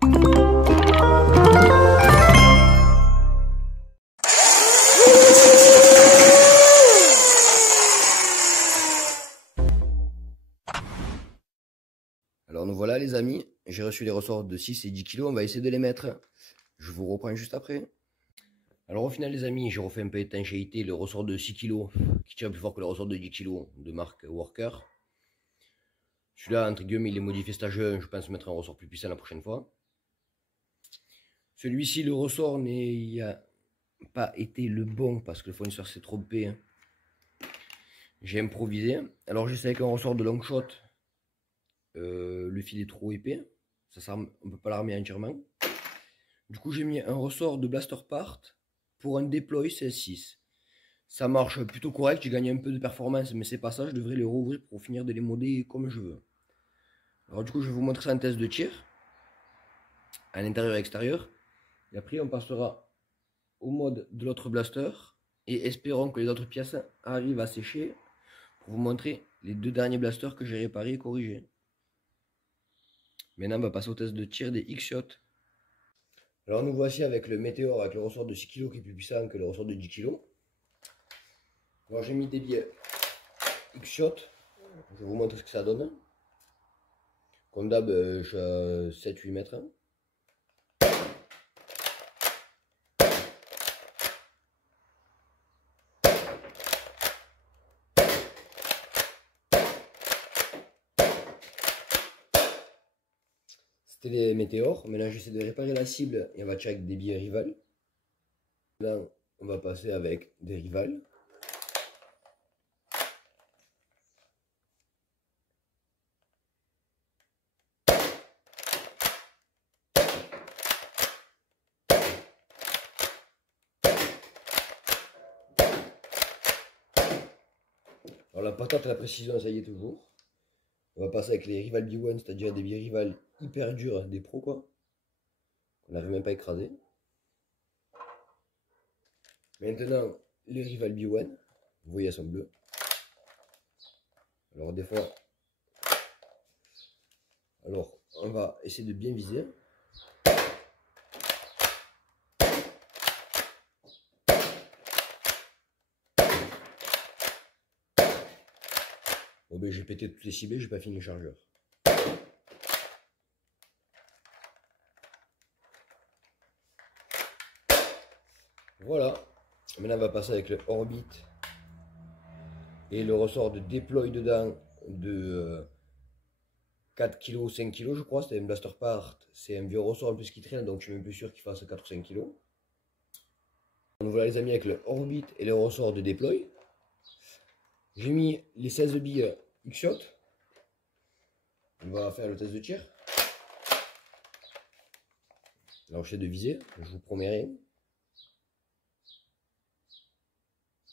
Alors nous voilà les amis, j'ai reçu les ressorts de 6 et 10 kg, on va essayer de les mettre. Je vous reprends juste après. Alors au final les amis, j'ai refait un peu d'étanchéité, le ressort de 6 kg qui tient plus fort que le ressort de 10 kg de marque Worker. Celui-là, entre guillemets, il est modifié stage 1, je pense mettre un ressort plus puissant la prochaine fois. Celui-ci, le ressort n'a pas été le bon parce que le fournisseur s'est trompé. J'ai improvisé. Alors j'essaie avec un ressort de long shot. Le fil est trop épais. On ne peut pas l'armer entièrement. Du coup, j'ai mis un ressort de blaster part pour un déploy CS6. Ça marche plutôt correct, j'ai gagné un peu de performance, mais c'est pas ça, je devrais les rouvrir pour finir de les modder comme je veux. Alors du coup, je vais vous montrer ça en test de tir, à l'intérieur et extérieur. Et après, on passera au mode de l'autre blaster, et espérons que les autres pièces arrivent à sécher pour vous montrer les deux derniers blasters que j'ai réparés et corrigés. Maintenant, on va passer au test de tir des X-Shot. Alors nous voici avec le Météor, avec le ressort de 6 kg qui est plus puissant que le ressort de 10 kg. Alors j'ai mis des billets X-Shot, je vais vous montrer ce que ça donne. Comme d'hab, je suis à 7-8 mètres. C'était les météores. Maintenant, j'essaie de réparer la cible et on va tirer avec des billets rivales. Là, on va passer avec des rivales. Alors la patate à la précision, ça y est toujours. On va passer avec les Rival B1, c'est-à-dire des billets rivales hyper durs, des pros quoi. On n'arrive même pas à écraser. Maintenant, les Rival B1, vous voyez, elles sont bleues. Alors des fois, on va essayer de bien viser. Bon ben j'ai pété toutes les ciblées, j'ai pas fini le chargeur. Voilà. Maintenant on va passer avec le Orbit et le ressort de déploy dedans de 4 kg, 5 kg je crois, c'était un blaster part, c'est un vieux ressort en plus qui traîne donc je suis même plus sûr qu'il fasse 4 ou 5 kg. Donc voilà les amis avec le Orbit et le ressort de déploy. J'ai mis les 16 billes X-Shot. On va faire le test de tir. Alors j'essaie de viser, je vous promets rien.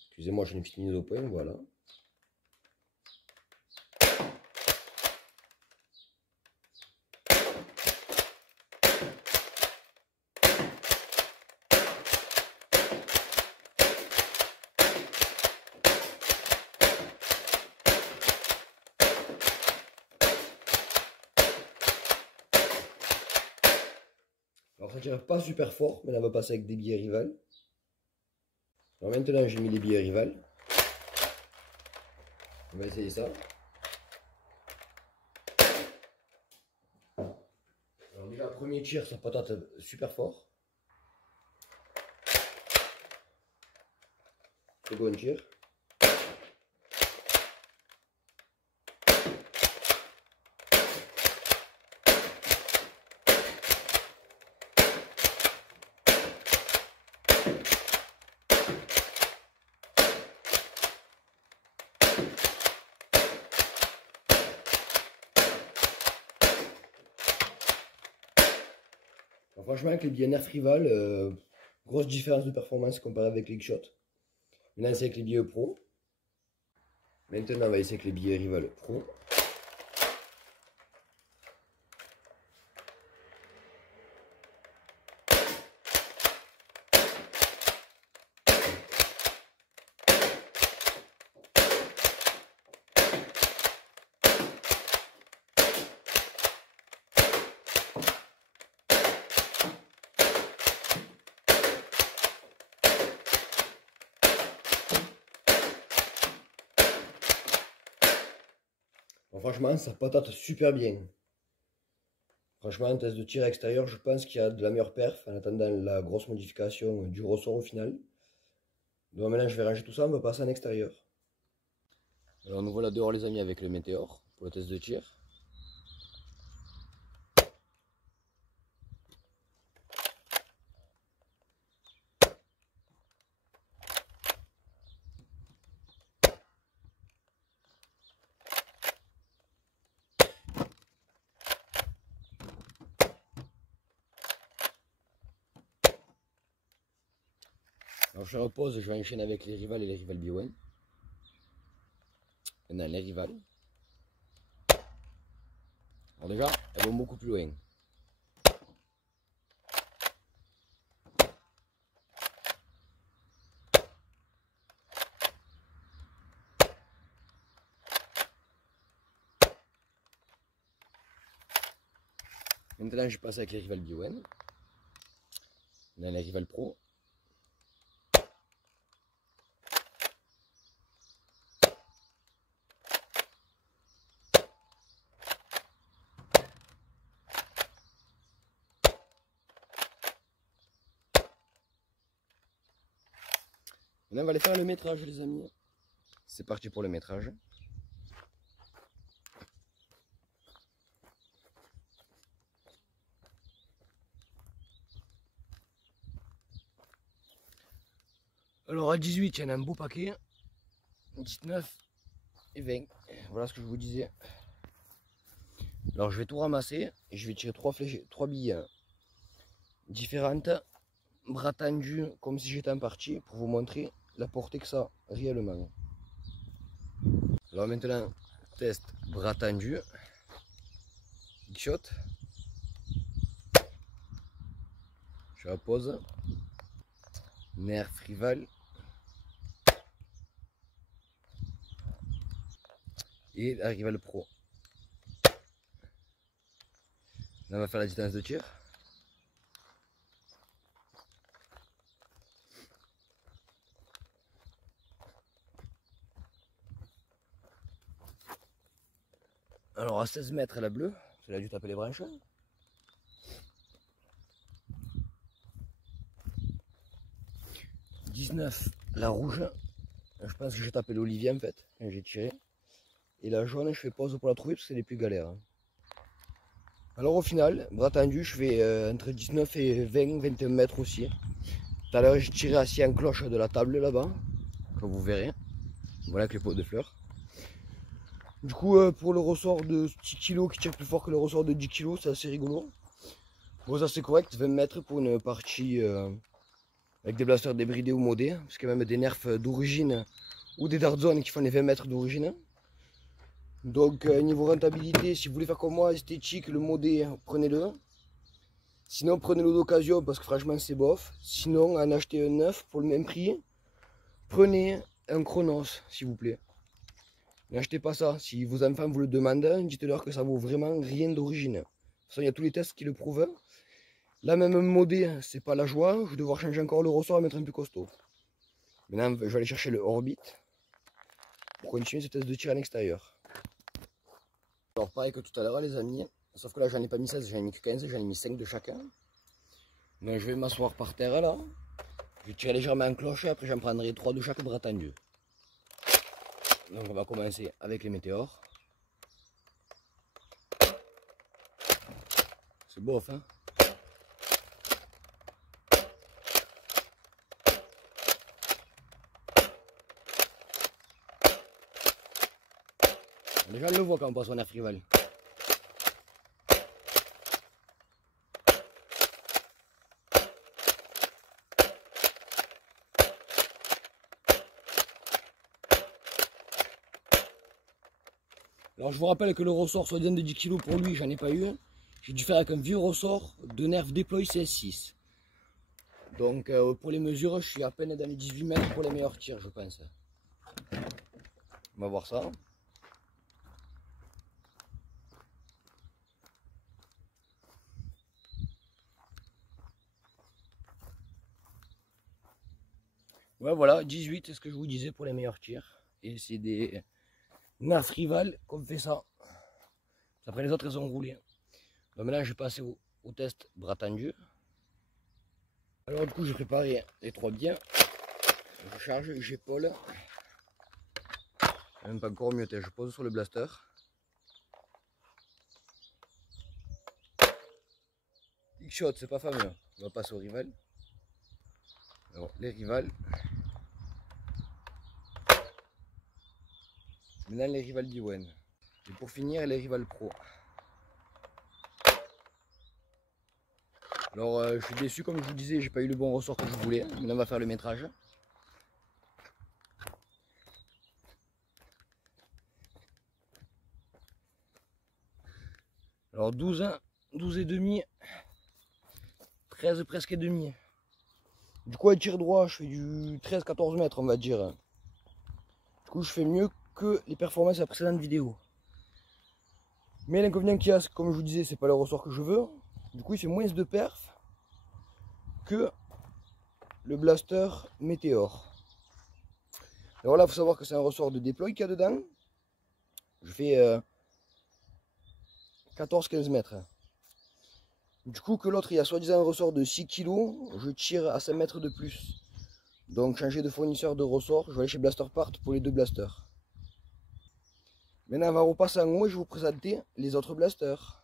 Excusez-moi, je n'ai fini au point, voilà. Alors ça tire pas super fort, mais là on va passer avec des billets rivales. Alors maintenant j'ai mis les billets rivales. On va essayer ça. Alors déjà premier tir, ça patate super fort. Second tir. Alors, franchement, avec les billets Nerf Rival, grosse différence de performance comparé avec les X-Shot. Maintenant, c'est avec les billets Pro. Maintenant, on va essayer avec les billets Rival Pro. franchement, ça patate super bien. Franchement, un test de tir extérieur, je pense qu'il y a de la meilleure perf en attendant la grosse modification du ressort au final. Donc maintenant, je vais ranger tout ça, on va passer en extérieur. Alors nous voilà dehors les amis avec le météore pour le test de tir. Alors je repose, je vais enchaîner avec les rivales et les rivales Biwen. Maintenant les rivales. Alors déjà, elles vont beaucoup plus loin. Maintenant je passe avec les rivales Biwen. Maintenant les rivales pro. Maintenant on va aller faire le métrage les amis. C'est parti pour le métrage. Alors à 18, il y en a un beau paquet. 19 et 20. Voilà ce que je vous disais. Alors je vais tout ramasser et je vais tirer 3 billes différentes, bras tendus comme si j'étais en partie pour vous montrer la portée que ça a réellement. Alors maintenant, test bras tendus, big shot. Je la pose. Nerf rival. Et la rival pro. Là on va faire la distance de tir. Alors à 16 mètres la bleue, c'est là dû taper les branches. « 19 la rouge, je pense que j'ai tapé l'olivier en fait, quand j'ai tiré. Et la jaune, je fais pause pour la trouver parce que c'est les plus galères. Alors au final, bras tendu, je fais entre 19 et 20, 21 mètres aussi. Tout à l'heure, j'ai tiré assis en cloche de la table là-bas, comme vous verrez. Voilà avec les pots de fleurs. Du coup, pour le ressort de 10 kg qui tire plus fort que le ressort de 10 kg, c'est assez rigolo. Bon, ça c'est correct, 20 mètres pour une partie avec des blasters débridés ou modés. Parce qu'il y a même des nerfs d'origine ou des dart zones qui font les 20 mètres d'origine. Donc niveau rentabilité, si vous voulez faire comme moi, esthétique, le modé, prenez-le. Sinon prenez-le d'occasion parce que franchement c'est bof. Sinon en achetez un neuf pour le même prix. Prenez un Chronos s'il vous plaît. N'achetez pas ça. Si vos enfants vous le demandent, dites-leur que ça vaut vraiment rien d'origine. De toute façon il y a tous les tests qui le prouvent. Là même modé, c'est pas la joie. Je vais devoir changer encore le ressort et mettre un plus costaud. Maintenant je vais aller chercher le Orbit pour continuer ce test de tir à l'extérieur. Alors pareil que tout à l'heure les amis, sauf que là j'en ai pas mis 16, j'en ai mis que 15, j'en ai mis 5 de chacun. Donc je vais m'asseoir par terre là, je vais tirer légèrement en cloche et après j'en prendrai 3 de chaque bras tendu. Donc on va commencer avec les météores. C'est bof hein. Déjà on le voit quand on passe en nerf rival. Alors je vous rappelle que le ressort soi-disant de 10 kg pour lui, j'en ai pas eu. J'ai dû faire avec un vieux ressort de nerf déploy CS6. Donc pour les mesures, je suis à peine dans les 18 mètres pour les meilleurs tirs je pense. On va voir ça. Ouais, voilà, 18, c'est ce que je vous disais pour les meilleurs tirs. Et c'est des NAF rival qu'on fait ça. Après les autres, elles sont roulées. Donc maintenant, je vais passer au test bras tendu. Alors du coup, j'ai préparé les 3 biens. Je charge, j'épaule. Même pas encore mieux, je pose sur le blaster. Big shot, c'est pas fameux. On va passer au rival. Alors, les rivals. Maintenant, les rivals d'Iwen. Et pour finir, les rivals pro. Alors, je suis déçu, comme je vous disais, j'ai pas eu le bon ressort que je voulais. Maintenant, on va faire le métrage. Alors 12, 12 et demi, 13 presque et demi. Du coup, à tir droit, je fais du 13-14 mètres, on va dire. Du coup, je fais mieux que les performances de la précédente vidéo. Mais l'inconvénient qu'il y a, comme je vous disais, c'est pas le ressort que je veux. Du coup, il fait moins de perf que le blaster Météor. Alors là, il faut savoir que c'est un ressort de déploy qu'il y a dedans. Je fais 14-15 mètres. Du coup, que l'autre, il y a soi-disant un ressort de 6 kg, je tire à 5 mètres de plus. Donc, changer de fournisseur de ressort, je vais aller chez Blaster Part pour les 2 blasters. Maintenant, on va repasser en haut et je vais vous présenter les autres blasters.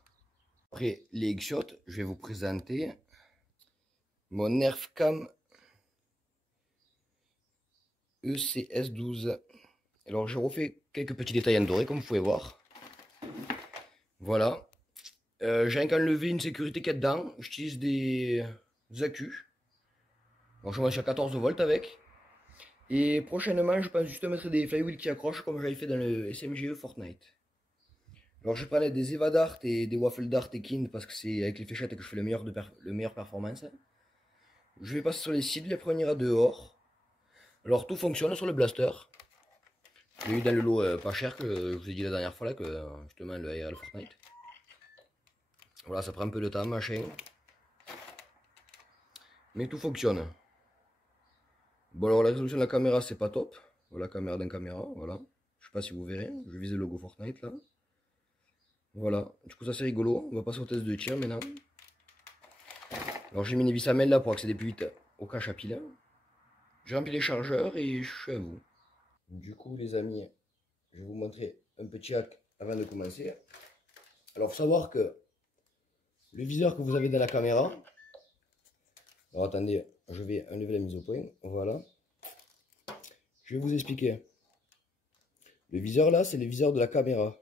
Après les X-Shot, je vais vous présenter mon Nerf Cam ECS12. Alors, j'ai refait quelques petits détails en doré, comme vous pouvez voir. Voilà. J'ai rien qu'à enlever une sécurité qu'il y a dedans. J'utilise des accus. Donc, je vais à 14 volts avec. Et prochainement, je pense juste mettre des flywheels qui accrochent comme j'avais fait dans le SMGE Fortnite. Alors, je prenais des Eva Dart et des Waffle Dart et Kind parce que c'est avec les fléchettes que je fais le meilleur performance. Je vais passer sur les cibles, après on ira dehors. Alors, tout fonctionne sur le blaster. J'ai eu dans le lot pas cher que je vous ai dit la dernière fois là, que justement le IRL Fortnite. Voilà, ça prend un peu de temps, machin. Mais tout fonctionne. Bon, alors la résolution de la caméra, c'est pas top. Voilà, caméra d'un caméra, voilà. Je sais pas si vous verrez, je vise le logo Fortnite là. Voilà, du coup ça c'est rigolo. On va passer au test de tir maintenant. Alors j'ai mis une vis à main là pour accéder plus vite au cache à pile. J'ai rempli les chargeurs et je suis à vous. Du coup les amis, je vais vous montrer un petit hack avant de commencer. Alors faut savoir que le viseur que vous avez dans la caméra. Alors attendez, je vais enlever la mise au point. Voilà. Je vais vous expliquer. Le viseur là, c'est le viseur de la caméra.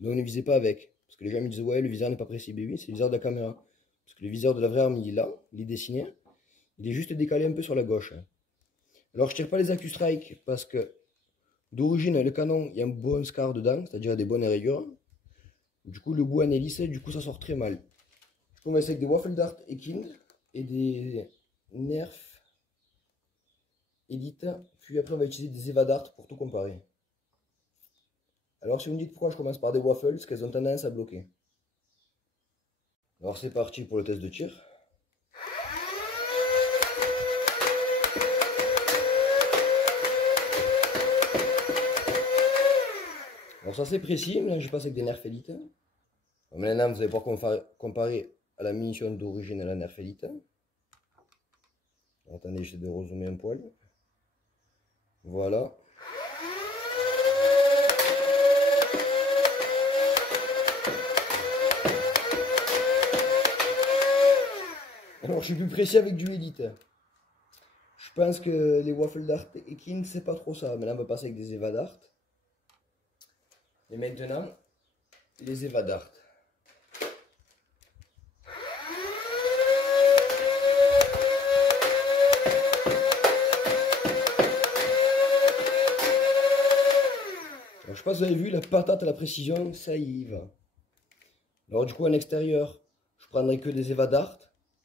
Donc ne visez pas avec. Parce que les gens me disent ouais le viseur n'est pas précis. Mais oui, c'est le viseur de la caméra. Parce que le viseur de la vraie arme il est là, il est dessiné. Il est juste décalé un peu sur la gauche. Alors je tire pas les AccuStrike parce que d'origine le canon il y a un bon scar dedans, c'est-à-dire des bonnes rayures. Du coup le bout en est lisse, du coup ça sort très mal. Du coup on va essayer avec des Waffle Dart et Kind et des Nerf Elite. Puis après on va utiliser des Eva Dart pour tout comparer. Alors si vous me dites pourquoi je commence par des waffles, c'est qu'elles ont tendance à bloquer. Alors c'est parti pour le test de tir. Alors ça c'est précis, maintenant je passe avec des Nerf Elite. Maintenant vous allez pouvoir comparer à la munition d'origine à la Nerf Elite. Attendez, j'essaie de rezoomer un poil. Voilà. Alors je suis plus précis avec du Elite. Je pense que les Waffle Dart et King c'est pas trop ça. Mais là on va passer avec des Eva Dart. Et maintenant, les Eva Dart. Alors, je sais pas si vous avez vu la patate à la précision, ça y va. Alors du coup en extérieur, je prendrai que des Eva Dart.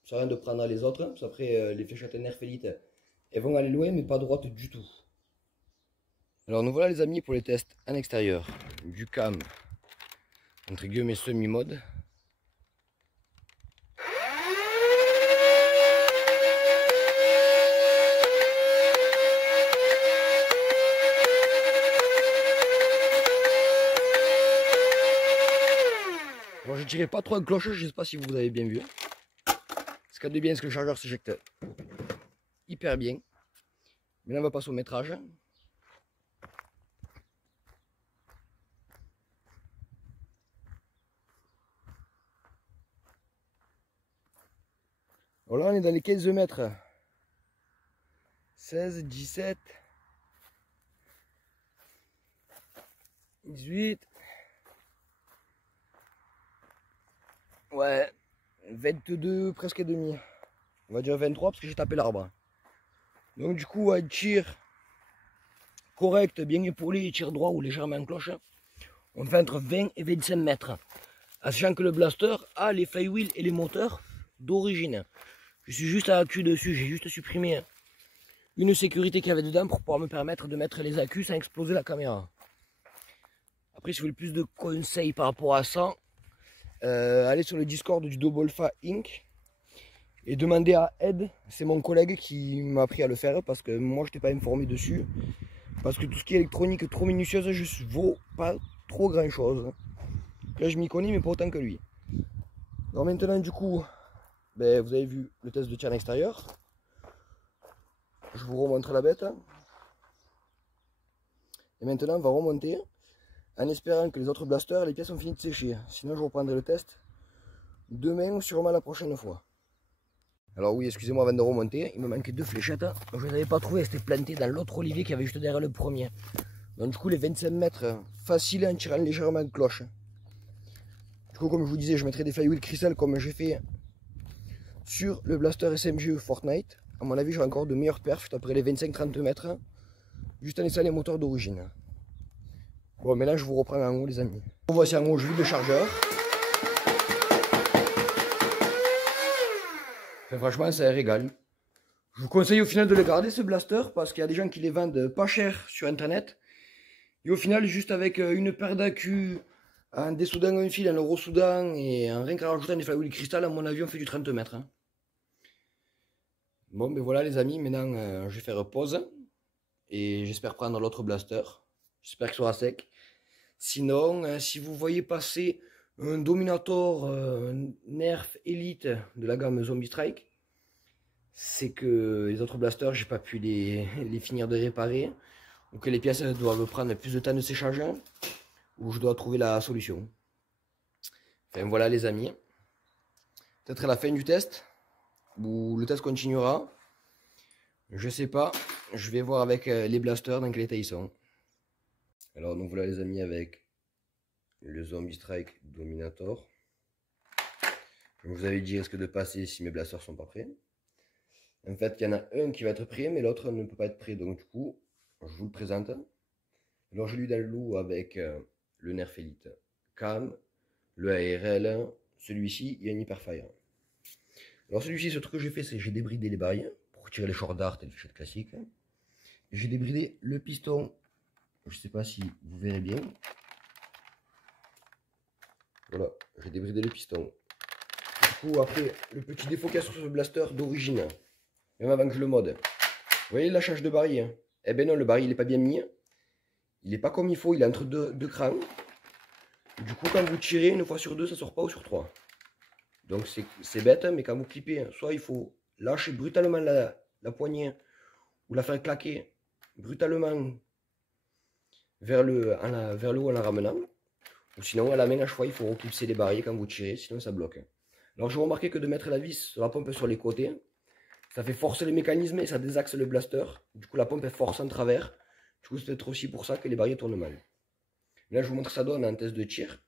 Ça sert à rien de prendre les autres. Parce qu'après les fléchettes Nerf Elite, elles vont aller loin mais pas droite du tout. Alors nous voilà les amis pour les tests en extérieur du cam entre guillemets semi-mode. tirais pas trop en cloche, je sais pas si vous avez bien vu. Ce qu'il y a de bien, c'est que le chargeur s'éjecte hyper bien. Mais là on va passer au métrage. Alors là on est dans les 15 mètres. 16, 17, 18. Ouais, 22 presque et demi. On va dire 23 parce que j'ai tapé l'arbre. Donc du coup, un tir correct, bien épaulé, tir droit ou légèrement en cloche, on fait entre 20 et 25 mètres. Sachant que le blaster a les flywheels et les moteurs d'origine. Je suis juste à accu dessus, j'ai juste supprimé une sécurité qu'il y avait dedans pour pouvoir me permettre de mettre les accus sans exploser la caméra. Après, si vous voulez plus de conseils par rapport à ça, allez sur le Discord du Dobolfa Inc. et demandez à Ed, c'est mon collègue qui m'a appris à le faire parce que moi je n'étais pas informé dessus. Parce que tout ce qui est électronique trop minutieuse, je vaux pas trop grand chose. Là je m'y connais mais pas autant que lui. Alors maintenant du coup, ben, vous avez vu le test de tir en extérieur. Je vous remontre la bête. Et maintenant on va remonter en espérant que les autres blasters, les pièces ont fini de sécher. Sinon je reprendrai le test demain ou sûrement la prochaine fois. Alors oui, excusez-moi avant de remonter, il me manquait 2 fléchettes. Je ne les avais pas trouvées, elles étaient plantées dans l'autre olivier qui avait juste derrière le premier. Donc du coup les 25 mètres, facile en tirant légèrement de cloche. Du coup comme je vous disais, je mettrai des flywheels cristal comme j'ai fait sur le blaster SMG Fortnite. À mon avis j'aurai encore de meilleurs perfs, je taperai les 25-30 mètres, juste en laissant les moteurs d'origine. Bon mais là je vous reprends en haut les amis. Voici en haut, je vide le chargeur. Enfin, franchement c'est un régal. Je vous conseille au final de le garder ce blaster parce qu'il y a des gens qui les vendent pas cher sur internet. Et au final, juste avec une paire d'accus, un dessoudant, un fil, un eurosoudant et rien qu'en rajoutant des flywheels cristal, à mon avis, on fait du 30 mètres. Hein. Bon, ben voilà les amis, maintenant je vais faire pause et j'espère prendre l'autre blaster. J'espère qu'il sera sec. Sinon, si vous voyez passer un Dominator Nerf Elite de la gamme Zombie Strike, c'est que les autres blasters, j'ai pas pu les finir de réparer. Ou que les pièces doivent prendre plus de temps de séchage, ou je dois trouver la solution. Enfin voilà les amis. Peut-être à la fin du test, ou le test continuera. Je sais pas. Je vais voir avec les blasters dans quel état ils sont. Alors donc voilà les amis avec le Zombie Strike Dominator. Comme je vous avais dit, il risque de passer si mes blasters sont pas prêts. En fait, il y en a un qui va être prêt, mais l'autre ne peut pas être prêt. Donc du coup, je vous le présente. Alors je lui dans le lot avec le Nerf Elite Cam, le ARL, celui-ci il y a une Hyperfire. Alors celui-ci, ce truc que j'ai fait, c'est que j'ai débridé les barilles pour tirer les short dart et les fléchettes classiques. J'ai débridé le piston, je ne sais pas si vous verrez bien. Voilà, j'ai débridé le piston. Du coup après, le petit défaut qu'il y a sur ce blaster d'origine, même avant que je le mode. Vous voyez la charge de baril hein. Eh ben non, le baril il n'est pas bien mis. Il n'est pas comme il faut, il est entre deux crans. Du coup, quand vous tirez, une fois sur deux, ça sort pas ou sur trois. Donc c'est bête, mais quand vous clippez, soit il faut lâcher brutalement la poignée ou la faire claquer brutalement vers le haut en la ramenant. Ou sinon, à la main à chaque fois, il faut reclipser les barrières quand vous tirez, sinon ça bloque. Alors, je remarqué que de mettre la vis sur la pompe sur les côtés, ça fait forcer le mécanisme et ça désaxe le blaster. Du coup, la pompe est force en travers. Du coup, c'est peut-être aussi pour ça que les barrières tournent mal. Là, je vous montre ça donne en test de tir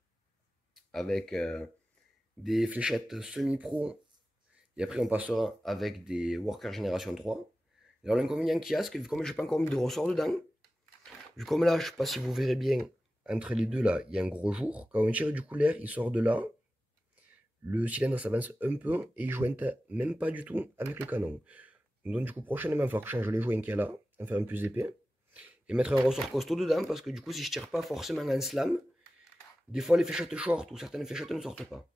avec des fléchettes semi-pro et après on passera avec des Worker Génération 3. Alors l'inconvénient qu'il y a, c'est que comme je n'ai pas encore mis de ressort dedans, vu comme là, je ne sais pas si vous verrez bien, entre les deux là, il y a un gros jour. Quand on tire du coup l'air, il sort de là. Le cylindre s'avance un peu et il jointe même pas du tout avec le canon. Donc du coup prochainement, il va falloir que je change les joints qu'il y a là, en faire un plus épais. Et mettre un ressort costaud dedans parce que du coup si je tire pas forcément en slam, des fois les fléchettes short ou certaines fléchettes ne sortent pas.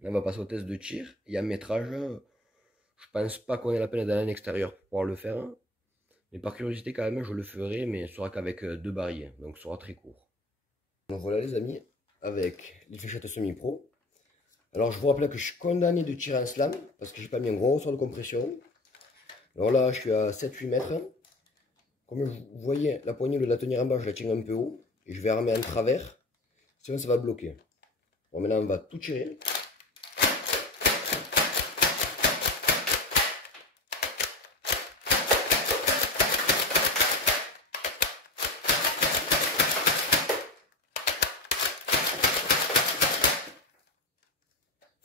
Là on va passer au test de tir. Il y a un métrage. Je pense pas qu'on ait la peine d'aller à l'extérieur pour pouvoir le faire. Mais par curiosité quand même je le ferai, mais ce sera qu'avec 2 barilles. Donc ce sera très court. Donc voilà les amis, avec les fléchettes semi-pro. Alors je vous rappelle que je suis condamné de tirer en slam parce que j'ai pas mis un gros ressort de compression. Alors là je suis à 7-8 mètres. Comme vous voyez, la poignée de la tenir en bas, je la tiens un peu haut. Et je vais armer en travers. Sinon ça va bloquer. Bon, maintenant on va tout tirer.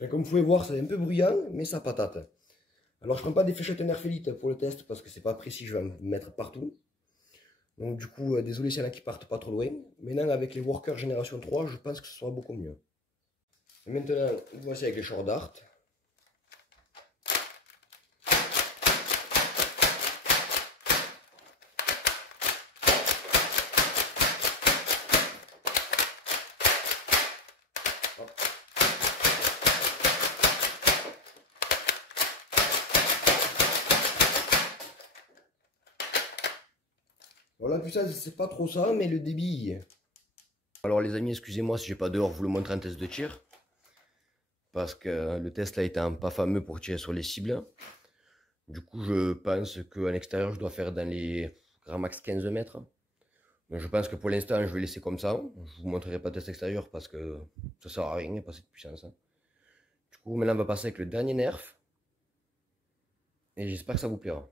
Enfin, comme vous pouvez voir, c'est un peu bruyant, mais ça patate. Alors je prends pas des fléchettes Nerfelite pour le test parce que c'est pas précis, je vais en mettre partout. Donc du coup, désolé s'il y en a qui partent pas trop loin. Maintenant avec les Workers Génération 3, je pense que ce sera beaucoup mieux. Et maintenant, voici avec les Short Dart. Alors la puissance, c'est pas trop ça, mais le débit. Alors les amis, excusez-moi si j'ai pas dehors vous le montrer un test de tir. Parce que le test là étant pas fameux pour tirer sur les cibles. Du coup, je pense qu'à l'extérieur, je dois faire dans les grand max 15 mètres. Donc je pense que pour l'instant, je vais laisser comme ça. Je vous montrerai pas de test extérieur parce que ça sert à rien, il n'y a pas cette puissance. Du coup, maintenant, on va passer avec le dernier nerf. Et j'espère que ça vous plaira.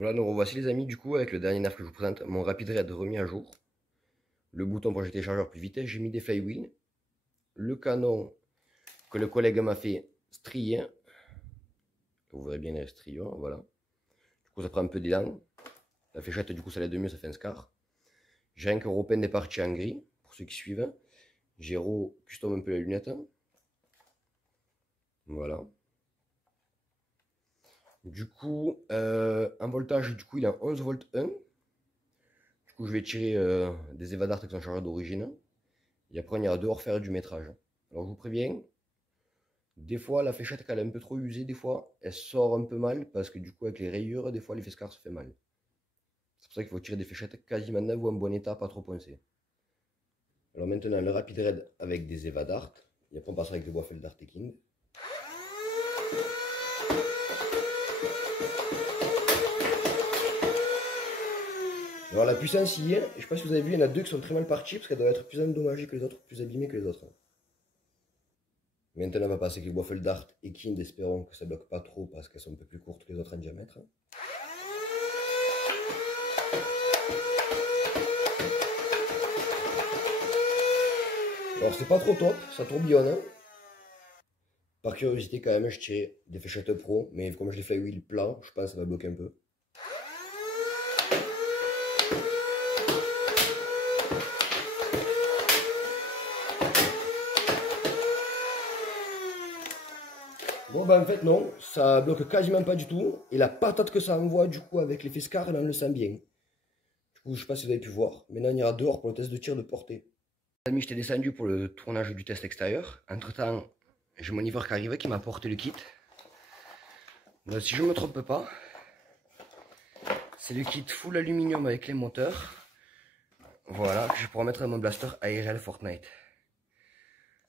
Voilà, nous revoici les amis, du coup, avec le dernier nerf que je vous présente, mon Rapid Red remis à jour. Le bouton pour jeter les chargeurs plus vite, j'ai mis des flywheels. Le canon que le collègue m'a fait strier. Vous verrez bien les striures, voilà. Du coup, ça prend un peu d'élan. La fléchette, du coup, ça l'aide mieux, ça fait un scar. J'ai un European des parties en gris, pour ceux qui suivent. J'ai custom un peu la lunette. Voilà. Du coup, en voltage, du coup, il a 11 volts 1. Du coup, je vais tirer des évadars avec son chargeur d'origine. Et après, on ira dehors faire du métrage. Alors, je vous préviens, des fois, la fléchette, quand elle est un peu trop usée, des fois, elle sort un peu mal, parce que du coup, avec les rayures, des fois, l'effet scar se fait mal. C'est pour ça qu'il faut tirer des fléchettes quasiment neuves ou en bon état, pas trop poncées. Alors maintenant, le Rapid Red avec des évadars. Et après, on passera avec des Waffle Dart et King. Alors la puissance y est, je ne sais pas si vous avez vu, il y en a deux qui sont très mal partis parce qu'elles doivent être plus endommagées que les autres, plus abîmées que les autres. Maintenant on va passer avec les Waffle Dart et Kind, espérons que ça ne bloque pas trop parce qu'elles sont un peu plus courtes que les autres en diamètre. Alors c'est pas trop top, ça tourbillonne. Hein. Par curiosité quand même, je tirais des fléchettes pro, mais comme je les fais wheel plat, je pense que ça va bloquer un peu. Bon bah en fait non, ça bloque quasiment pas du tout. Et la patate que ça envoie du coup avec l'effet scar, là on le sent bien. Du coup je sais pas si vous avez pu voir. Maintenant on ira dehors pour le test de tir de portée. Les amis, j'étais descendu pour le tournage du test extérieur. Entre temps, j'ai mon livreur qui arrive qui m'a apporté le kit. Donc, si je ne me trompe pas, c'est le kit full aluminium avec les moteurs. Voilà, que je pourrais mettre dans mon blaster ARL Fortnite.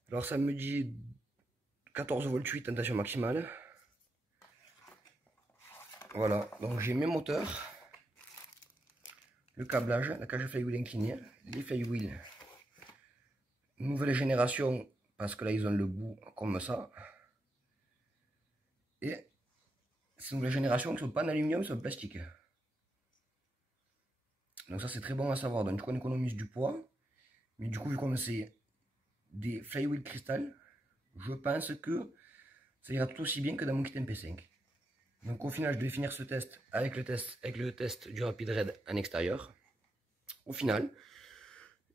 Alors ça me dit 14 volts 8 tentation maximale. Voilà, donc j'ai mes moteurs, le câblage, la cage flywheel inclinée, les flywheels nouvelle génération parce que là ils ont le bout comme ça. Et ces nouvelles générations qui sont pas en aluminium, sont en plastique. Donc ça c'est très bon à savoir, donc du coup on économise du poids. Mais du coup vu comme c'est des flywheel cristal, je pense que ça ira tout aussi bien que dans mon kit MP5. Donc au final je devais finir ce test avec le test du Rapid Red en extérieur. Au final,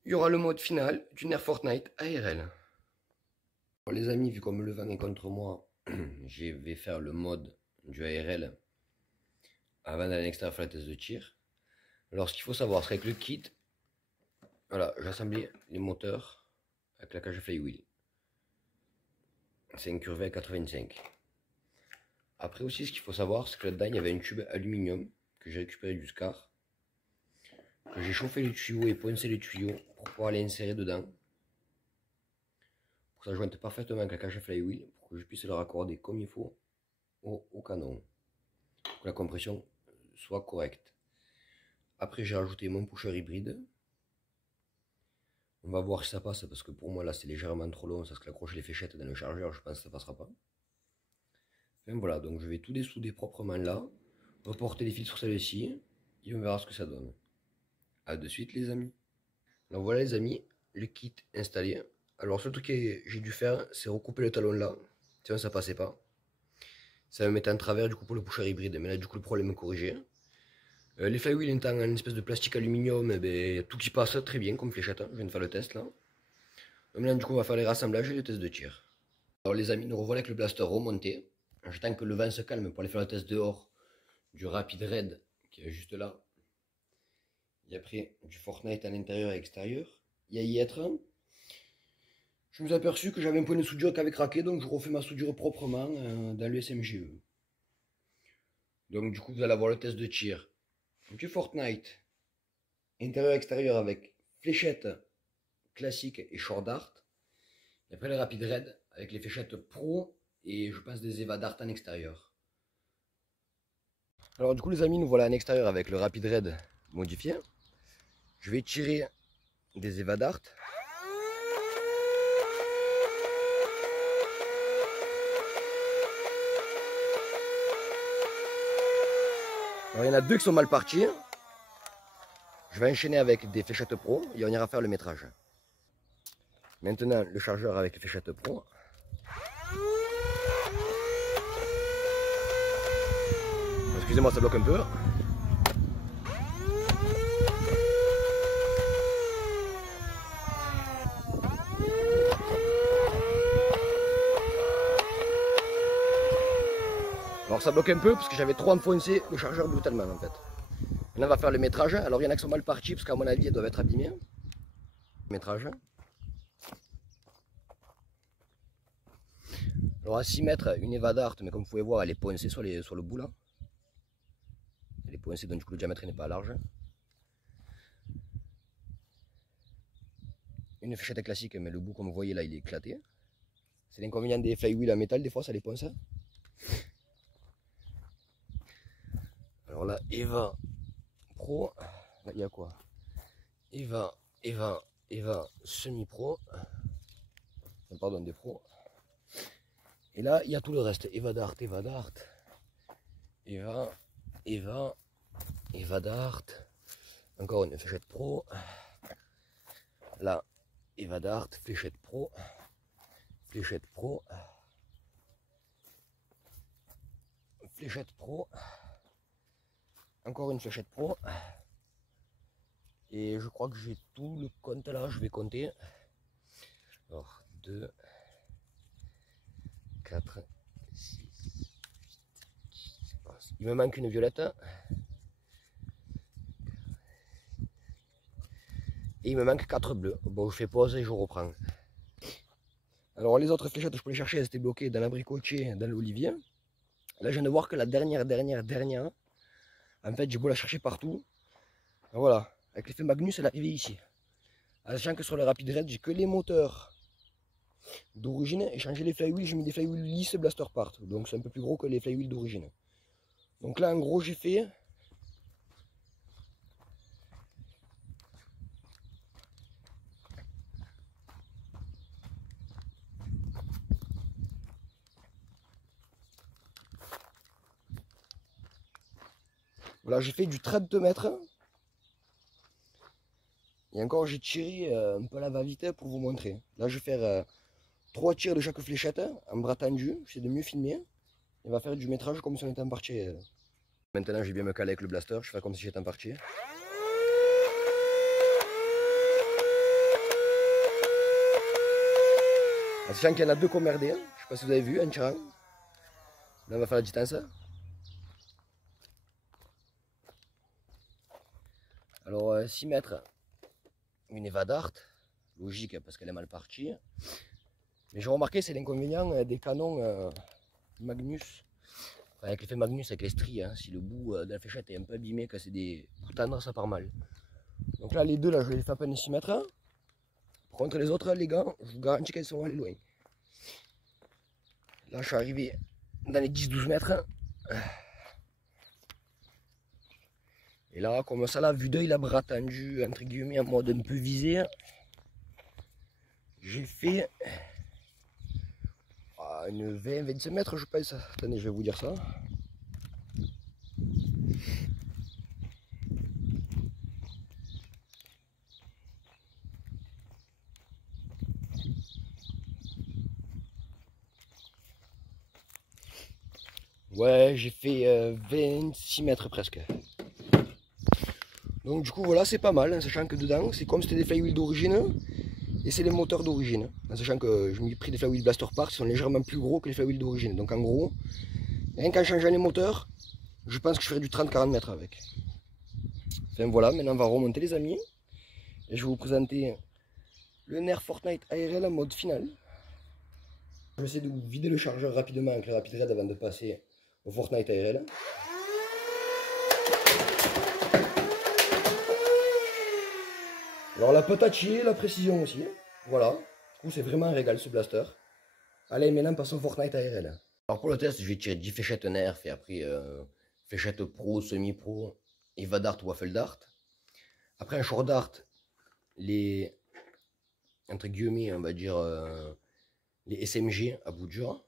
il y aura le mode final du Nerf Fortnite ARL. Bon, les amis, vu comme le vent est contre moi, je vais faire le mode du ARL avant d'aller à l'extérieur faire la test de tir. Alors ce qu'il faut savoir, c'est que le kit, voilà, j'ai assemblé les moteurs avec la cage flywheel. C'est incurvé à 85. Après aussi, ce qu'il faut savoir, c'est que là-dedans, il y avait un tube aluminium que j'ai récupéré du SCAR. Que j'ai chauffé les tuyaux et poncé les tuyaux pour pouvoir les insérer dedans. que ça jointe parfaitement avec la cage à flywheel, pour que je puisse le raccorder comme il faut au canon, pour que la compression soit correcte. Après j'ai rajouté mon pusher hybride. On va voir si ça passe, parce que pour moi là c'est légèrement trop long, ça se accroche les fléchettes dans le chargeur, je pense que ça passera pas. Enfin voilà, donc je vais tout dessouder proprement là, reporter les fils sur celle-ci, et on verra ce que ça donne. A de suite les amis. Alors voilà les amis, le kit installé. Alors le seul truc que j'ai dû faire, c'est recouper le talon là, sinon ça passait pas. Ça me mettait en travers du coup pour le pusher hybride, mais là du coup le problème est corrigé. Les flywheels étant en espèce de plastique aluminium, eh ben, y a tout qui passe très bien comme fléchette, hein. Je viens de faire le test là. Donc là du coup on va faire les rassemblages et le test de tir. Alors les amis, nous revoilà avec le blaster remonté. J'attends que le vent se calme pour aller faire le test dehors du Rapid Red qui est juste là. Et après du Fortnite à l'intérieur et extérieur. Il y a y être. Je me suis aperçu que j'avais un point de soudure qui avait craqué, donc je refais ma soudure proprement dans le SMGE. Donc du coup vous allez avoir le test de tir du Fortnite intérieur-extérieur avec fléchette classique et short dart. Et après le Rapid Red avec les fléchettes pro et je pense des Eva Dart en extérieur. Alors du coup les amis, nous voilà en extérieur avec le Rapid Red modifié. Je vais tirer des Eva Dart. Alors il y en a deux qui sont mal partis. Je vais enchaîner avec des fléchettes pro et on ira faire le métrage. Maintenant le chargeur avec les fléchettes pro. Excusez-moi, ça bloque un peu. Alors ça bloque un peu parce que j'avais trop enfoncé le chargeur brutalement en fait. Là on va faire le métrage. Alors il y en a qui sont mal partis parce qu'à mon avis elles doivent être abîmées. Métrage. Alors à 6 mètres, une Eva Dart, mais comme vous pouvez voir, elle est poncée sur le bout là. Elle est poncée, donc du coup le diamètre n'est pas large. Une fléchette classique, mais le bout comme vous voyez là il est éclaté. C'est l'inconvénient des flywheels en métal, des fois ça les ponce. Alors là, Eva Pro, là il y a quoi? Eva semi-pro. Pardon, des pros. Et là, il y a tout le reste. Eva Dart, Eva Dart. Encore une fléchette pro. Là, Eva Dart, fléchette pro. Fléchette pro. Fléchette pro. Encore une fléchette pro. Et je crois que j'ai tout le compte là. Je vais compter. Alors, 2, 4, 6, 8, 10, 11. Il me manque une violette. Et il me manque 4 bleus. Bon, je fais pause et je reprends. Alors les autres fléchettes, je peux les chercher, elles étaient bloquées dans l'abricotier, dans l'olivier. Là, je viens de voir que la dernière, en fait, j'ai beau la chercher partout. Et voilà, avec l'effet Magnus, elle est arrivée ici. Sachant que sur le Rapid Red, j'ai que les moteurs d'origine. Et changer les flywheels, j'ai mis des flywheels lisses Blaster Part. Donc c'est un peu plus gros que les flywheels d'origine. Donc là, en gros, j'ai fait... Voilà, j'ai fait du 32 mètres. Et encore, j'ai tiré un peu à la va-vite pour vous montrer. Là, je vais faire 3 tirs de chaque fléchette en bras tendu. J'essaie de mieux filmer. On va faire du métrage comme si on était en partie. Maintenant, je vais bien me caler avec le blaster. Je fais comme si j'étais en partie. Sachant qu'il y en a deux qui ont merdé. Je ne sais pas si vous avez vu, un tirant. Là, on va faire la distance. Alors, 6 mètres, une Eva Dart. Logique, parce qu'elle est mal partie. Mais j'ai remarqué, c'est l'inconvénient des canons Magnus. Enfin, avec l'effet Magnus, avec les stries. Hein. Si le bout de la fléchette est un peu abîmé, quand c'est des bouts tendres, ça part mal. Donc là, les deux, là, je vais les faire à peine 6 mètres. Par contre, les autres, les gars, je vous garantis qu'elles sont allées loin. Là, je suis arrivé dans les 10-12 mètres. Et là, comme ça, là, vue d'œil, la bras tendu, entre guillemets, en mode un peu visé, j'ai fait une 20-25 mètres, je pense. Attendez, je vais vous dire ça. Ouais, j'ai fait 26 mètres presque. Donc du coup voilà, c'est pas mal, en sachant que dedans, c'est comme c'était des flywheels d'origine, et c'est les moteurs d'origine. En sachant que je m'ai pris des flywheels Blaster Park, qui sont légèrement plus gros que les flywheels d'origine. Donc en gros, rien qu'en changeant les moteurs, je pense que je ferai du 30-40 mètres avec. Enfin voilà, maintenant on va remonter les amis. Et je vais vous présenter le Nerf Fortnite ARL en mode final. Je vais essayer de vous vider le chargeur rapidement avec le Rapid Red avant de passer au Fortnite ARL. Alors la potachier, la précision aussi. Voilà. Du coup c'est vraiment un régal ce blaster. Allez, maintenant passons au Fortnite ARL. Alors pour le test, je vais tirer 10 fléchettes Nerf et après fléchettes pro, semi-pro, Eva Dart, Waffle Dart. Après un short dart, les entre guillemets, on va dire les SMG à bout dur,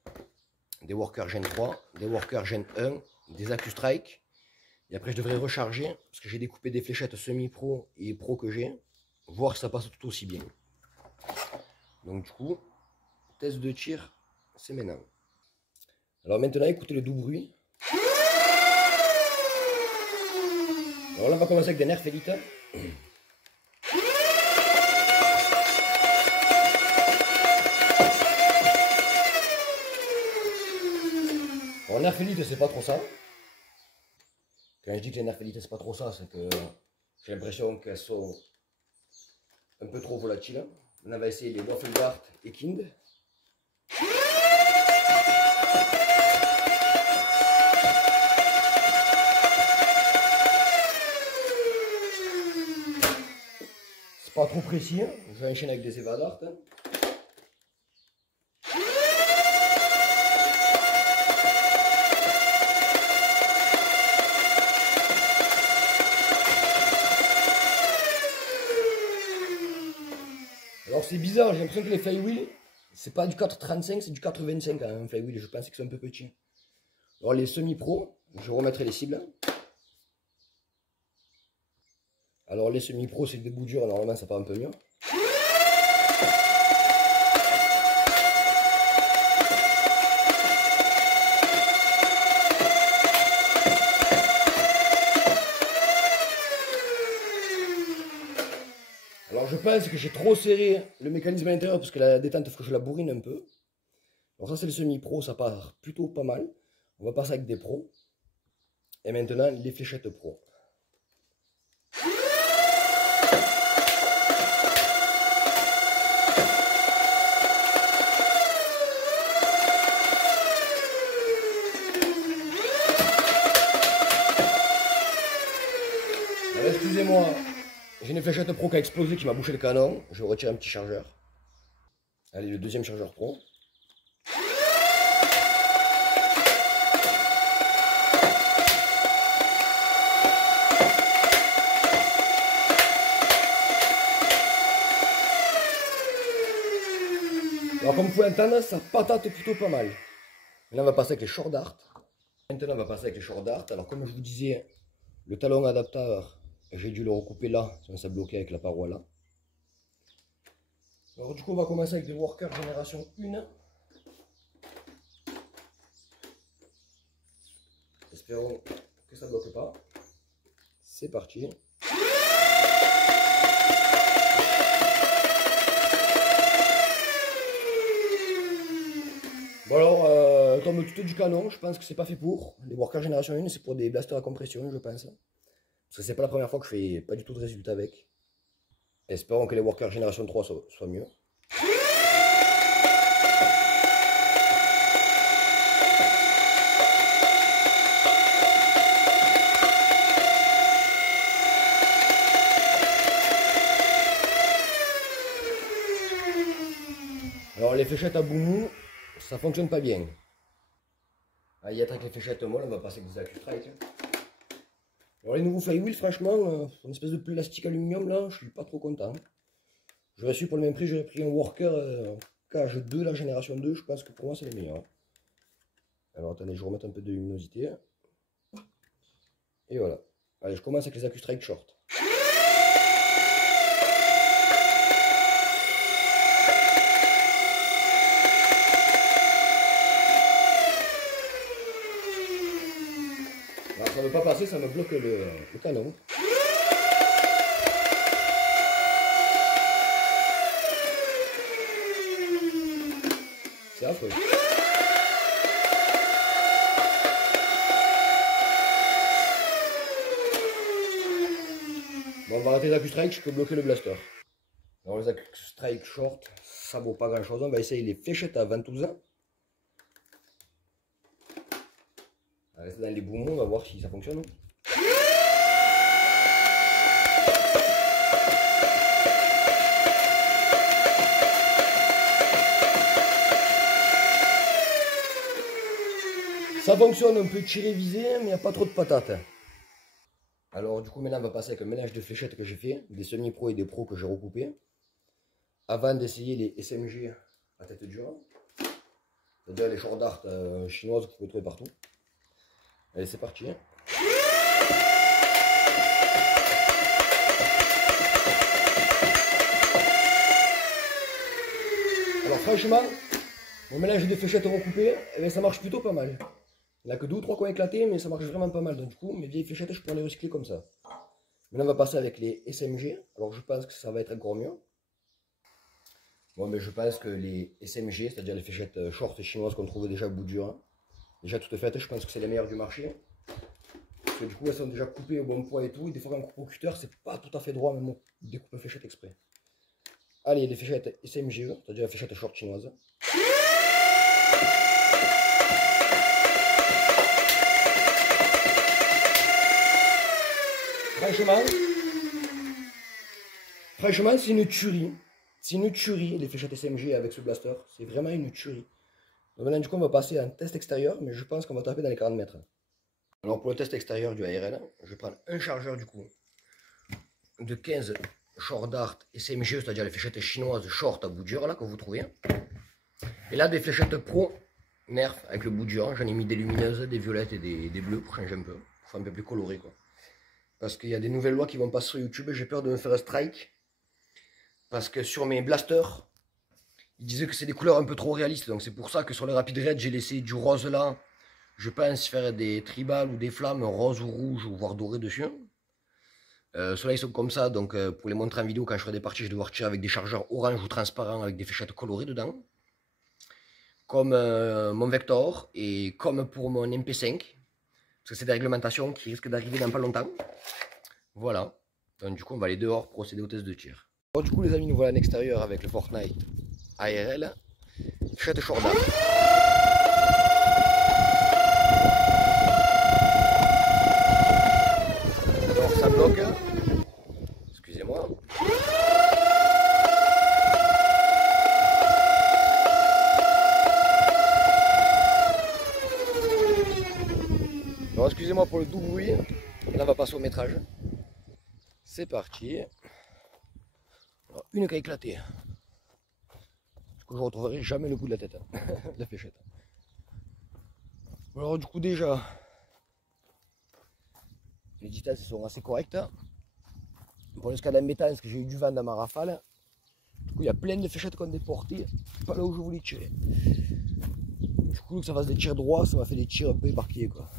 des Workers Gen 3, des Workers Gen 1, des AccuStrike. Et après je devrais recharger parce que j'ai découpé des fléchettes semi-pro et pro que j'ai, voir si ça passe tout aussi bien. Donc du coup, test de tir, c'est maintenant. Alors maintenant, écoutez le doux bruit. Alors là, on va commencer avec des Nerf Elite. Alors Nerf Elite, c'est pas trop ça. Quand je dis que les Nerf Elite, c'est pas trop ça, c'est que j'ai l'impression qu'elles sont un peu trop volatiles. On va essayer les Waffle Dart et Kind. C'est pas trop précis, hein. Je vais enchaîner avec des Eva Dart. Alors c'est bizarre, j'ai l'impression que les flywheels, c'est pas du 4,35, c'est du 4,25 quand même, un flywheel, je pense que c'est un peu petit. Alors les semi-pro, je remettrai les cibles. Alors les semi-pro, c'est des bouts durs, normalement ça part un peu mieux. Alors je pense que j'ai trop serré le mécanisme à l'intérieur parce que la détente faut que je la bourrine un peu. Alors ça c'est le semi-pro, ça part plutôt pas mal. On va passer avec des pros. Et maintenant les fléchettes pro. Alors excusez-moi, j'ai une fléchette pro qui a explosé, qui m'a bouché le canon. Je vais retirer un petit chargeur. Allez, le deuxième chargeur pro. Alors comme vous pouvez entendre, ça patate plutôt pas mal. Maintenant on va passer avec les short dart. Maintenant on va passer avec les short dart. Alors comme je vous disais, le talon adaptateur, j'ai dû le recouper là, sinon ça bloquait avec la paroi là. Alors du coup on va commencer avec des Workers génération 1. Espérons que ça ne bloque pas. C'est parti. Bon alors, tombe tout du canon, je pense que c'est pas fait pour. Les Workers génération 1, c'est pour des blasters à compression, je pense. Parce que c'est pas la première fois que je fais pas du tout de résultat avec. Espérons que les Workers génération 3 soient mieux. Alors les fléchettes à bout mou, ça fonctionne pas bien. Ah, il y a avec les fléchettes molles, on va passer avec des Accu-Strike. Alors les nouveaux flywheels, franchement, une espèce de plastique aluminium là, je suis pas trop content. J'aurais su pour le même prix, j'aurais pris un Worker KH2, la génération 2, je pense que pour moi c'est les meilleurs. Alors attendez, je vais remettre un peu de luminosité. Et voilà. Allez, je commence avec les Accu-Strike Short. Alors, ça ne veut pas passer, ça me bloque le canon. C'est affreux. Bon, on va arrêter les Accu-Strike, je peux bloquer le blaster. Alors les Accu-Strike Short, ça vaut pas grand chose. On va essayer les fléchettes à 22 ans. On va rester dans les boumons, on va voir si ça fonctionne. Ça fonctionne, on peut tirer visé, mais il n'y a pas trop de patates. Alors du coup maintenant on va passer avec un mélange de fléchettes que j'ai fait, des semi-pro et des pros que j'ai recoupés, avant d'essayer les SMG à tête dure, c'est-à-dire les short dart chinoises que vous pouvez trouver partout. Allez, c'est parti. Alors franchement, mon mélange de fléchettes recoupées, eh bien, ça marche plutôt pas mal. Il n'y en a que 2 ou 3 qui ont éclaté, mais ça marche vraiment pas mal. Donc du coup, mes vieilles fléchettes, je pourrais les recycler comme ça. Maintenant, on va passer avec les SMG. Alors je pense que ça va être encore mieux. Bon, mais je pense que les SMG, c'est-à-dire les fléchettes short chinoises qu'on trouve déjà au bout dur, déjà toutes faites, je pense que c'est les meilleures du marché. Parce que du coup, elles sont déjà coupées au bon poids et tout. Et des fois, quand on coupe au cutter, c'est pas tout à fait droit, même on découpe une fléchette exprès. Allez, les fléchettes SMG, c'est-à-dire la fléchette short chinoise. Franchement, c'est une tuerie. C'est une tuerie, les fléchettes SMG avec ce blaster. C'est vraiment une tuerie. Donc maintenant, du coup, on va passer à un test extérieur, mais je pense qu'on va taper dans les 40 mètres. Alors, pour le test extérieur du ARL, je vais prendre un chargeur, du coup, de 15 short dart SMG, c'est-à-dire les fléchettes chinoises short à bout dur, là, que vous trouvez. Et là, des fléchettes pro Nerf avec le bout dur. J'en ai mis des lumineuses, des violettes et des bleus pour changer un peu. Pour faire un peu plus coloré, quoi. Parce qu'il y a des nouvelles lois qui vont passer sur YouTube et j'ai peur de me faire un strike. Parce que sur mes blasters, ils disaient que c'est des couleurs un peu trop réalistes. Donc c'est pour ça que sur les Rapid Red, j'ai laissé du rose là. Je pense faire des tribales ou des flammes rose ou rouge ou voire doré dessus. Ceux-là ils sont comme ça. Donc pour les montrer en vidéo, quand je ferai des parties, je vais devoir tirer avec des chargeurs orange ou transparents avec des fléchettes colorées dedans. Comme mon Vector et comme pour mon MP5. Parce que c'est des réglementations qui risquent d'arriver dans pas longtemps. Voilà. Donc du coup on va aller dehors procéder au test de tir. Bon, du coup les amis, nous voilà en extérieur avec le Fortnite ARL. Fléchette short dart. Alors ça bloque. Excusez-moi. Alors excusez-moi pour le doux bruit. Et là on va passer au métrage. C'est parti. Alors, une qui a éclaté. Parce que je ne retrouverai jamais le bout de la tête. De la fléchette. Alors du coup déjà, les distances sont assez correctes. Pour le SCADA métal, parce que j'ai eu du vent dans ma rafale. Du coup il y a plein de fléchettes qu'on a déportées. Pas là où je voulais tirer. Du coup que ça fasse des tirs droits, ça m'a fait des tirs un peu éparpillés quoi.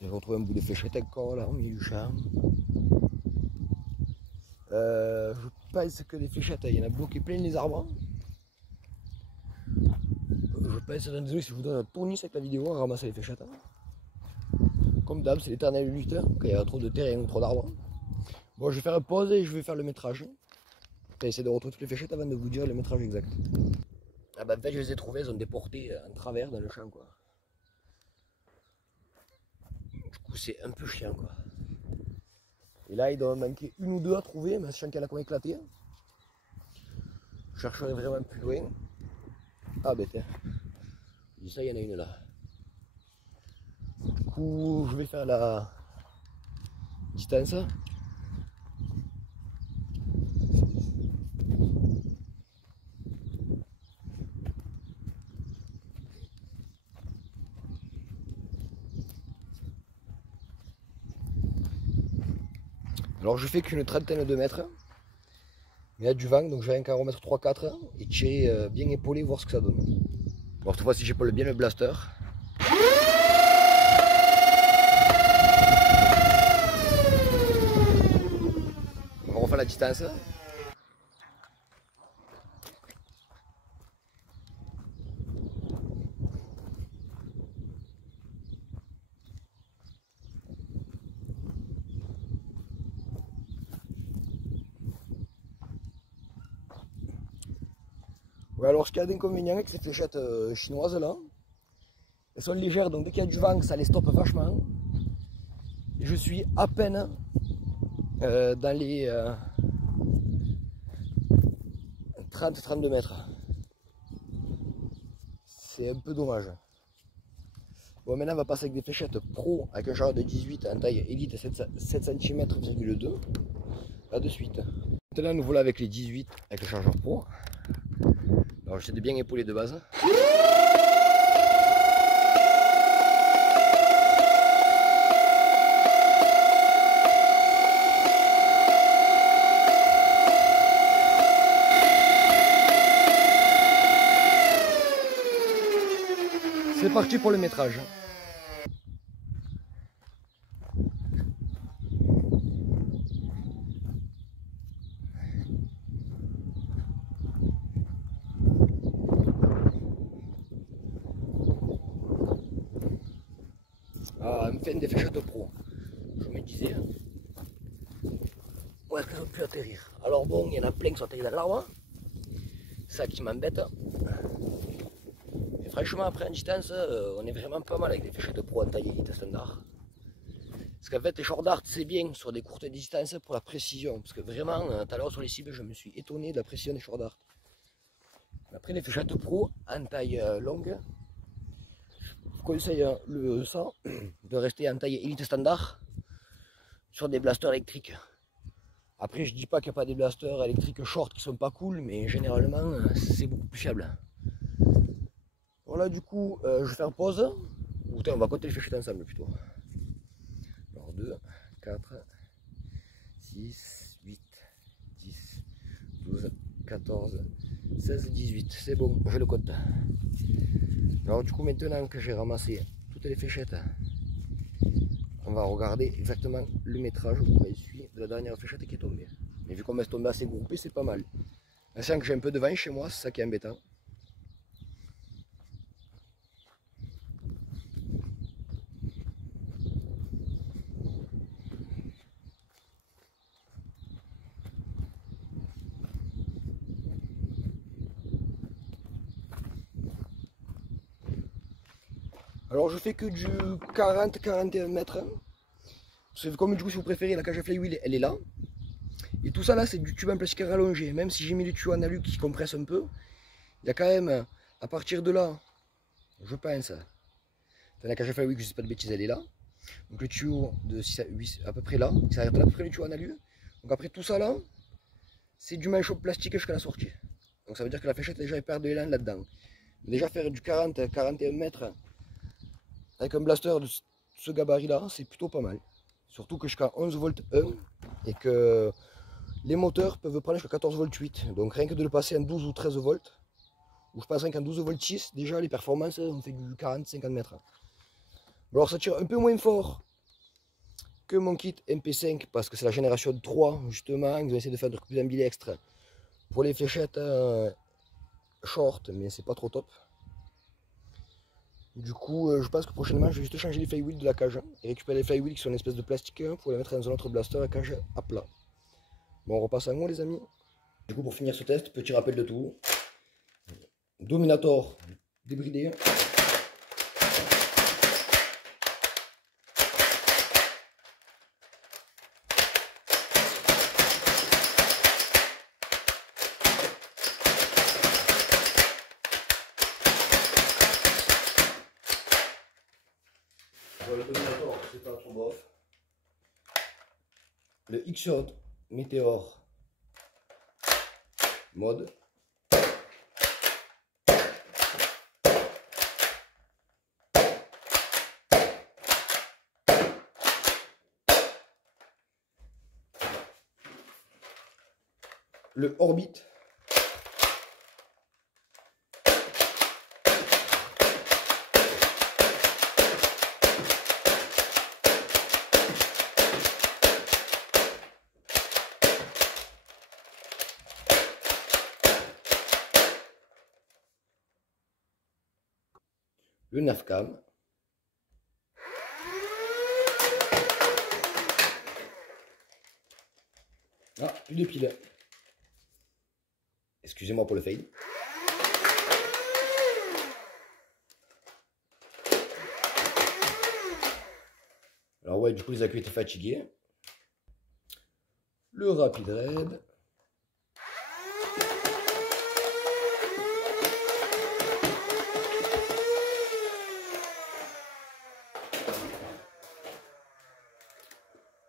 J'ai retrouvé un bout de fléchette encore là au milieu du champ. Je pense que les fléchettes, il y en a bloqué plein les arbres. Je pense, désolé si je vous donne un tournis avec la vidéo à ramasser les fléchettes. Comme d'hab, c'est l'éternel lutte quand il y a trop de terrain ou trop d'arbres. Bon, je vais faire une pause et je vais faire le métrage. Je vais essayer de retrouver toutes les fléchettes avant de vous dire le métrage exact. Ah bah en fait, je les ai trouvées, elles ont déporté en travers dans le champ quoi. Du coup, c'est un peu chiant quoi. Et là, il doit en manquer une ou deux à trouver, mais sachant qu'il y en a qui ont éclaté. Je chercherai vraiment plus loin. Ah ben tiens, ça il y en a une là. coup, je vais faire la distance. Alors je fais qu'une trentaine de mètres. Mais il y a du vent, donc je vais encore remettre 3-4 et tirer bien épaulé, voir ce que ça donne. Bon, cette fois-ci j'épaule bien le blaster. On va refaire la distance. Ouais, alors ce qu'il y a d'inconvénient avec ces fléchettes chinoises là, elles sont légères, donc dès qu'il y a du vent, ça les stoppe vachement. Et je suis à peine dans les 30-32 mètres. C'est un peu dommage. Bon, maintenant on va passer avec des fléchettes pro avec un chargeur de 18 en taille élite 7 cm,2. Là de suite. Maintenant nous voilà avec les 18 avec le chargeur pro. Alors j'essaie de bien épauler de base. C'est parti pour le métrage. Ah, enfin des fléchettes pro. Je me disais, où est-ce qu'elles ont pu atterrir? Alors bon, il y en a plein qui sont atterris dans l'arbre. Ça qui m'embête. Mais franchement, après en distance, on est vraiment pas mal avec des fléchettes pro en taille élite standard. Parce qu'en fait, les short dart, c'est bien sur des courtes distances pour la précision. Parce que vraiment, tout à l'heure sur les cibles, je me suis étonné de la précision des short dart. Après, les fléchettes pro en taille longue, je vous conseille ça, de rester en taille élite standard sur des blasters électriques. Après, je dis pas qu'il n'y a pas des blasters électriques short qui sont pas cool, mais généralement, c'est beaucoup plus fiable. Voilà, du coup, je vais faire pause. Ou on va compter les fléchettes ensemble plutôt. Alors 2, 4, 6, 8, 10, 12, 14, 16, 18. C'est bon, je le compte. Alors du coup, maintenant que j'ai ramassé toutes les fléchettes, on va regarder exactement le métrage de la dernière fléchette qui est tombée. Mais vu qu'on va se tomber assez groupé, c'est pas mal. Sachant que j'ai un peu de vent chez moi, c'est ça qui est embêtant. Alors je fais que du 40-41 mètres. Comme du coup si vous préférez la cage à flywheel elle est là. Et tout ça là c'est du tube en plastique rallongé. Même si j'ai mis le tuyau en alu qui compresse un peu, il y a quand même à partir de là, je pense, dans la cage à flywheel, je ne sais pas de bêtises, elle est là. Donc le tuyau de 6 à 8 à peu près là, il s'arrête là à peu près le tuyau en alu. Donc après tout ça là, c'est du manchot plastique jusqu'à la sortie. Donc ça veut dire que la fléchette déjà elle perd de l'élan là-dedans. Déjà faire du 40-41 mètres avec un blaster de ce gabarit là, c'est plutôt pas mal. Surtout que jusqu'à 11 volts 1 et que les moteurs peuvent prendre jusqu'à 14 volts 8. Donc rien que de le passer en 12 ou 13 volts, ou je pense qu'en 12 volts 6, déjà les performances, on fait du 40-50 mètres. Alors ça tire un peu moins fort que mon kit MP5 parce que c'est la génération 3 justement. Ils ont essayé de faire du plus ambidextre pour les fléchettes short, mais c'est pas trop top. Du coup, je pense que prochainement, je vais juste changer les flywheels de la cage et récupérer les flywheels qui sont une espèce de plastique pour les mettre dans un autre blaster à cage à plat. Bon, on repasse en haut, les amis. Du coup, pour finir ce test, petit rappel de tout. Dominator débridé. Le Dominator, c'est pas trop bof. Le X-Shot Meteor mode. Le Orbit. Le Nerf Cam. Ah, plus de piles. Excusez-moi pour le fade. Alors ouais, du coup les accus étaient fatigués. Le Rapid Red.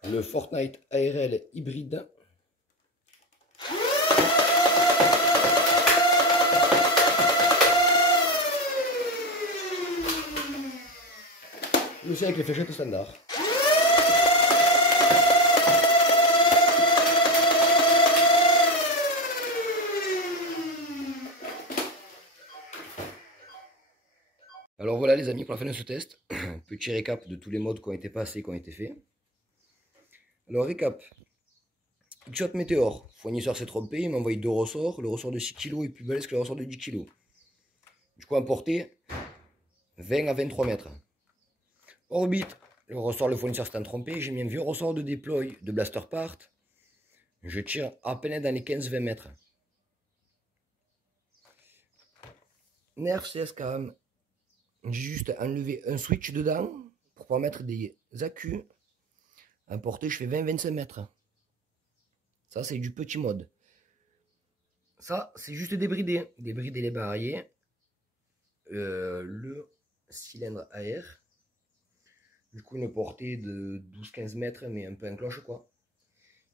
Le Fortnite ARL hybride. Et aussi avec les fléchettes standard. Alors voilà les amis, pour la fin de ce test, petit récap de tous les modes qui ont été passés, qui ont été faits. Alors récap, X-Shot Meteor, fournisseur s'est trompé, il m'a envoyé 2 ressorts, le ressort de 6 kg est plus balèze que le ressort de 10 kg. Du coup emporté 20 à 23 mètres. Orbit, le ressort, le fournisseur s'est trompé, j'ai mis un vieux ressort de déploy de Blaster Part. Je tire à peine dans les 15-20 mètres. Nerf CSKM, j'ai juste enlevé un switch dedans pour pouvoir mettre des accus. À portée, je fais 20-25 mètres. Ça, c'est du petit mode. Ça, c'est juste débridé. Débrider les barrières. Le cylindre à air. Du coup, une portée de 12-15 mètres, mais un peu en cloche, quoi.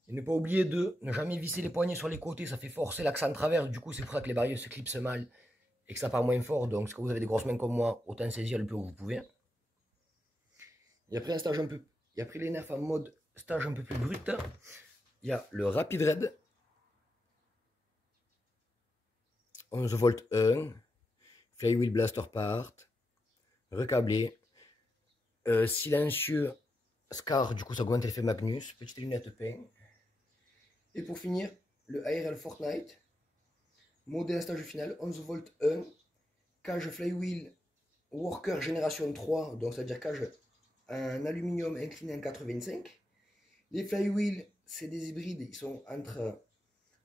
Et ne pas oublier de ne jamais visser les poignées sur les côtés. Ça fait forcer l'axe en travers. Du coup, c'est pour ça que les barrières se clipsent mal et que ça part moins fort. Donc, si vous avez des grosses mains comme moi, autant saisir le plus où vous pouvez. Et après, un stage un peu... Et après les nerfs en mode stage un peu plus brut, il y a le Rapid Red, 11 volts 1, Flywheel Blaster Part, recablé, silencieux Scar, du coup ça augmente l'effet Magnus, petite lunette pain. Et pour finir, le ARL Fortnite, modèle stage final, 11 volts 1, cage Flywheel Worker génération 3, donc c'est-à-dire cage en aluminium incliné en 4,25. Les flywheels, c'est des hybrides, ils sont entre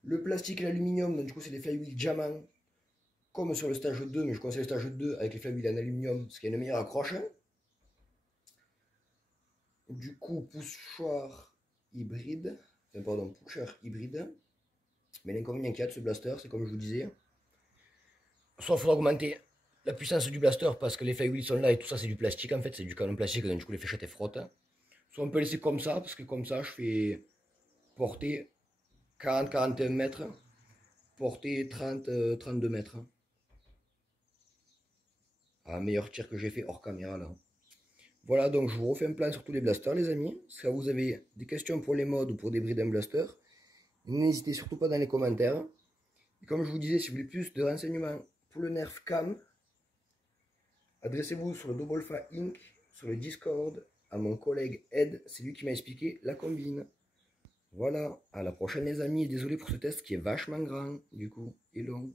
le plastique et l'aluminium, donc du coup c'est des flywheels diamant, comme sur le stage 2, mais je conseille le stage 2 avec les flywheels en aluminium, parce qu'il y a une meilleure accroche. Du coup, poussoir hybride, enfin pardon, pusher hybride. Mais l'inconvénient qu'il y a de ce blaster, c'est comme je vous disais, soit il faudra augmenter la puissance du blaster parce que les flywheels sont là et tout ça c'est du plastique en fait, c'est du canon plastique, donc du coup les fléchettes elles frottent. Soit on peut laisser comme ça, parce que comme ça je fais portée 40-41 mètres, portée 30-32 mètres. Un meilleur tir que j'ai fait hors caméra là. Voilà, donc je vous refais un plan sur tous les blasters les amis. Si vous avez des questions pour les modes ou pour des brides en blaster, n'hésitez surtout pas dans les commentaires. Et comme je vous disais, si vous voulez plus de renseignements pour le Nerf Cam, adressez-vous sur le Doublefa Inc, sur le Discord, à mon collègue Ed, c'est lui qui m'a expliqué la combine. Voilà, à la prochaine les amis, et désolé pour ce test qui est vachement grand, du coup, et long.